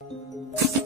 you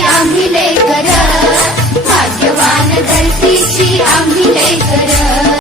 आम्ही लेकर.